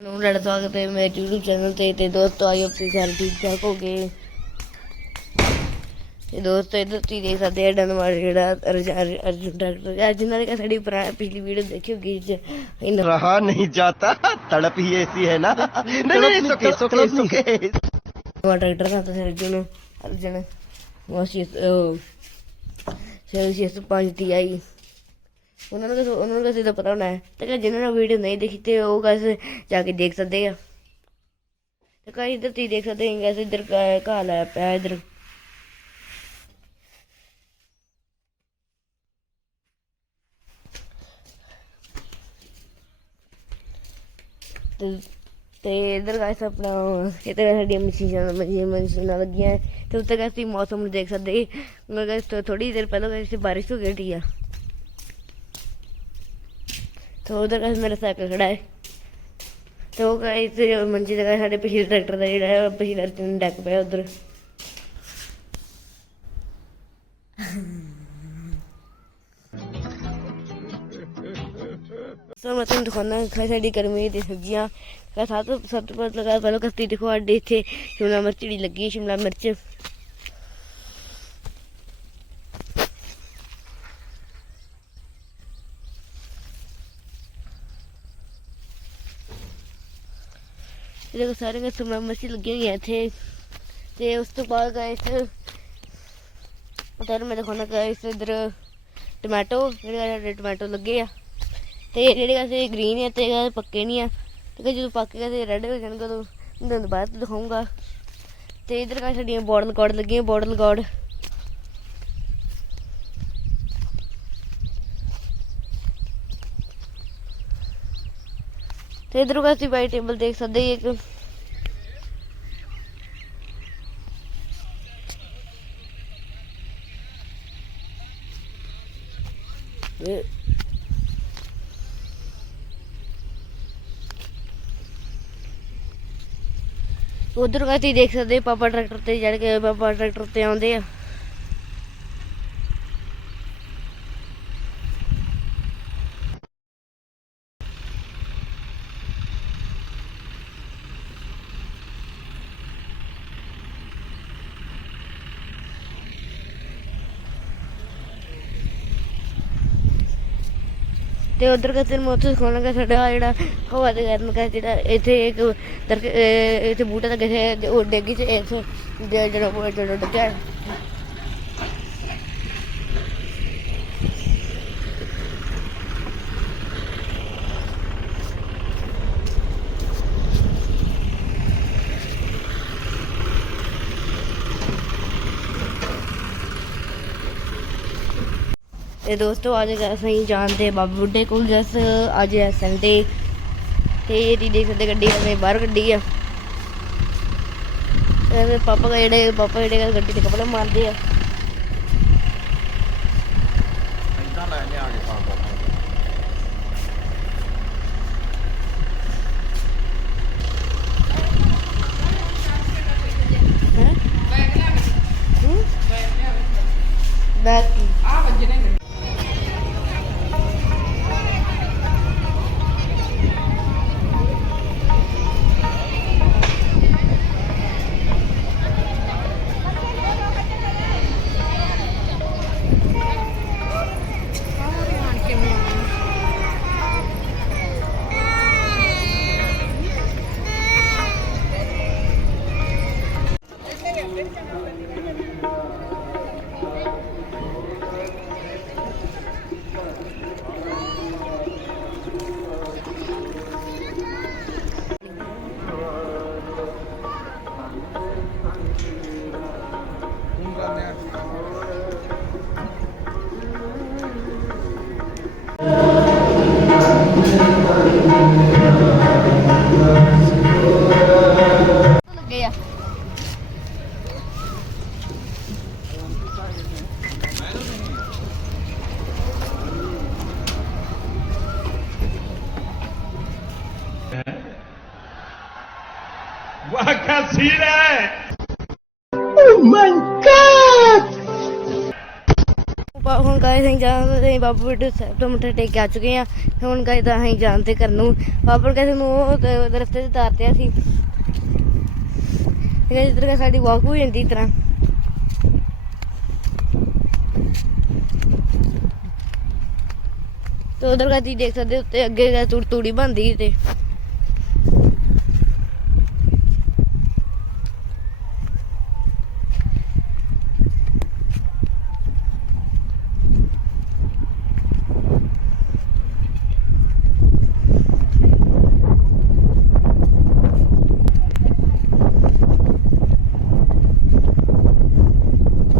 ਨੂੰ ਲੜਾ ਸਵਾਗਤ ਹੈ ਮੇਰੇ YouTube ਚੈਨਲ ਤੇ ਤੇ ਦੋਸਤੋ ਆਈ ਹੋਪ ਤੁਸੀਂ ਸਾਰੇ ਠੀਕ ਠਾਕ ਹੋਗੇ ਤੇ ਦੋਸਤੋ ਇਧਰ ਤੁਸੀਂ ਦੇਖ ਸਕਦੇ ਹੋ ਡਨ ਮਾਰ ਜਿਹੜਾ ਅਰਜੁਨ ਡਾਕਟਰ ਅੱਜ ਨਾਲ ਸਾਡੀ ਪਿਛਲੀ ਵੀਡੀਓ ਦੇਖੀ ਹੋਗੀ ਜ ਰਹਾ ਨਹੀਂ ਜਾਤਾ ਤੜਪ ਹੀ ਐਸੀ ਹੈ ਨਾ? ਨਹੀਂ ਨਹੀਂ ਸੁਕੇ ਸੁਕੇ ਸੁਕੇ ਡਾਕਟਰ ਦਾ ਤੁਸੀਂ ਅਰਜੁਨ ਅਰਜੁਨ ਵਾਸੀ ਸੇਲ ਸੀ 5 ਟੀ ਆਈ। ਉਹਨਾਂ ਨੂੰ ਤਾਂ- ਉਹਨਾਂ ਨੂੰ ਕਿਸੇ ਦਾ ਪਤਾ ਹੋਣਾ ਹੈ। ਤੇ ਕਿ ਜਿਨ੍ਹਾਂ ਨੇ ਵੀਡੀਓ ਨਹੀਂ ਦੇਖੀ ਤੇ ਉਹ ਗਾਇਸ ਜਾ ਕੇ ਦੇਖ ਸਕਦੇ ਆ। ਤੇ ਕਈ ਇੱਧਰ ਤੁਸੀਂ ਦੇਖ ਸਕਦੇ ਹੋ ਗਾਇਸ ਇੱਧਰ ਘਾਹ- ਲਾਇਆ ਪਿਆ ਇੱਧਰ। ਤੇ ਤੇ ਇਧਰ ਗਾਇਸ ਆਪਣਾ ਇਧਰ ਸਾਡੀਆਂ ਮਸ਼ੀਨਾਂ ਮਸ਼ੀਨਾਂ ਲੱਗੀਆਂ ਤੇ ਉੱਤੇ ਗਾਇਸ ਤੁਸੀਂ ਮੌਸਮ ਨੂੰ ਦੇਖ ਸਕਦੇ। ਹੋ ਗਾਇਸ ਥੋੜੀ ਦੇਰ ਪਹਿਲਾਂ ਗਾਇਸ ਬਾਰਿਸ਼ ਹੋ ਗਈ ਆ। ਤੇ ਉਧਰ ਗਾਇਸ ਮੇਰਾ ਸਾਈਕਲ ਖੜਾ ਹੈ। ਤੇ ਉਹ ਗਾਇਸ ਮੰਜੀ ਦਾ ਸਾਡੇ ਪਿਛਲੇ ਟਰੈਕਟਰ ਦਾ ਜਿਹੜਾ ਹੈ ਪਿਛਲੇ ਡੈਕ ਪਿਆ ਉਧਰ। ਸੋ ਮੈਂ ਤੁਹਾਨੂੰ ਦਿਖਾਉਣਾ ਖਾ ਸਾਡੀ ਗਰਮੀ ਦੀ ਸਬਜ਼ੀਆਂ। ਸਭ ਤੋਂ ਸਭ ਤੋਂ ਪਹਿਲਾਂ ਪਹਿਲਾਂ ਕਸਤੀ ਦਿਖੋ, ਸਾਡੇ ਇੱਥੇ ਸ਼ਿਮਲਾ ਮਿਰਚ ਜਿਹੜੀ ਲੱਗੀ ਸ਼ਿਮਲਾ ਮਿਰਚ। ਦੇਖੋ ਸਾਰੇ ਕਾ ਸ਼ਿਮਲਾ ਮਿਰਚ ਲੱਗੀਆਂ ਹੋਈਆਂ ਇੱਥੇ। ਤੇ ਉਸ ਤੋਂ ਬਾਅਦ ਗਾਇਸ ਉਧਰ ਮੈਂ ਦਿਖਾਉਣਾ ਗਾਇਸ ਇਧਰ ਟੋਮੈਟੋ ਜਿਹੜੇ ਸਾਡੇ ਟੋਮੈਟੋ ਲੱਗੇ ਆ। ਤੇ ਜਿਹੜੇ ਕਾਸੇ ਗ੍ਰੀਨ ਆ ਤੇ ਕਾਸੇ ਪੱਕੇ ਨਹੀਂ ਆ। ਤੇ ਜਦੋਂ ਪੱਕ ਗਏ ਤੇ ਰੈੱਡ ਹੋ ਜਾਣਗੇ ਉਦੋਂ ਤੁਹਾਨੂੰ ਬਾਅਦ ਦਿਖਾਉਂਗਾ ਤੇ ਇਧਰ ਕਾ ਸਾਡੀਆਂ ਬੋਟਲ ਗੋਡ ਲੱਗੀਆਂ ਬੋਰਡਲ ਗੋਡ ਤੇ ਇਧਰੋਂ ਕਾ ਅਸੀਂ ਵਾਈਟ ਟੇਬਲ ਦੇਖ ਸਕਦੇ ਹਾਂ ਇੱਕ। ਇਹ ਉਧਰ ਕਾ ਤੁਸੀਂ ਦੇਖ ਸਕਦੇ ਪਾਪਾ ਟਰੈਕਟਰ ਤੇ ਚੜ ਕੇ ਪਾਪਾ ਟਰੈਕਟਰ ਤੇ ਆਉਂਦੇ ਆ। ਤੇ ਉਧਰ ਕਾ ਤੈਨੂੰ ਉੱਥੇ ਸਾਡਾ ਜਿਹੜਾ ਹਵਾ ਦੇ ਗਰਮ ਕਾ ਜਿਹੜਾ ਇੱਥੇ ਇੱਕ ਇੱਥੇ ਬੂਟਾ ਲੱਗਾ ਸੀ ਉਹ ਡੇਗੀ ਚ ਇਸ ਜਿਹੜਾ ਜਿਹੜਾ ਜਿਹੜਾ ਡਿੱਗਿਆ। ਤੇ ਦੋਸਤੋ, ਅੱਜ ਅਸੀਂ ਜਾਣਦੇ ਬਾਬਾ ਬੁੱਢੇ ਕੋਲ ਜਸ। ਅੱਜ ਹੈ ਸੰਡੇ ਤੇ ਇਹਦੀ ਦੇਖ ਸਕਦੇ ਗੱਡੀ ਹਮੇ ਬਾਹਰ ਗੱਡੀ ਆ। ਇਹਦੇ ਪਾਪਾ ਜਿਹੜੇ ਪਾਪਾ ਜਿਹੜੇ ਗੱਡੀ ਤੇ ਕਪੜਾ ਮਾਰਦੇ ਆ। ਹੈਂ? Oh ਹੁਣ ਗਾਇਸ ਅਸੀਂ ਜਾਂਦੇ ਬਾਬੂ ਬੁੱਢੇ ਸਾਹਿਬ ਤੋਂ ਮੱਥਾ ਟੇਕ ਆ ਚੁੱਕੇ ਆ ਹੁਣ ਗਾਇਸ ਤਾਂ ਅਸੀਂ ਜਾਂਦੇ ਕਰਨ ਨੂੰ। ਬਾਬੂ ਕਹਿੰਦੇ ਨੂੰ ਉਹ ਰਸਤੇ ਤੇ ਤਾਰਦੇ ਅਸੀਂ। ਇਹ ਜਿੱਦਾਂ ਸਾਡੀ ਵਾਕ ਹੋ ਜਾਂਦੀ ਤਰ੍ਹਾਂ। ਤੇ ਉਧਰ ਕਾ ਦੇਖ ਸਕਦੇ ਉੱਤੇ ਅੱਗੇ ਤੁਰ ਤੂੜੀ ਬੰਦੀ ਤੇ।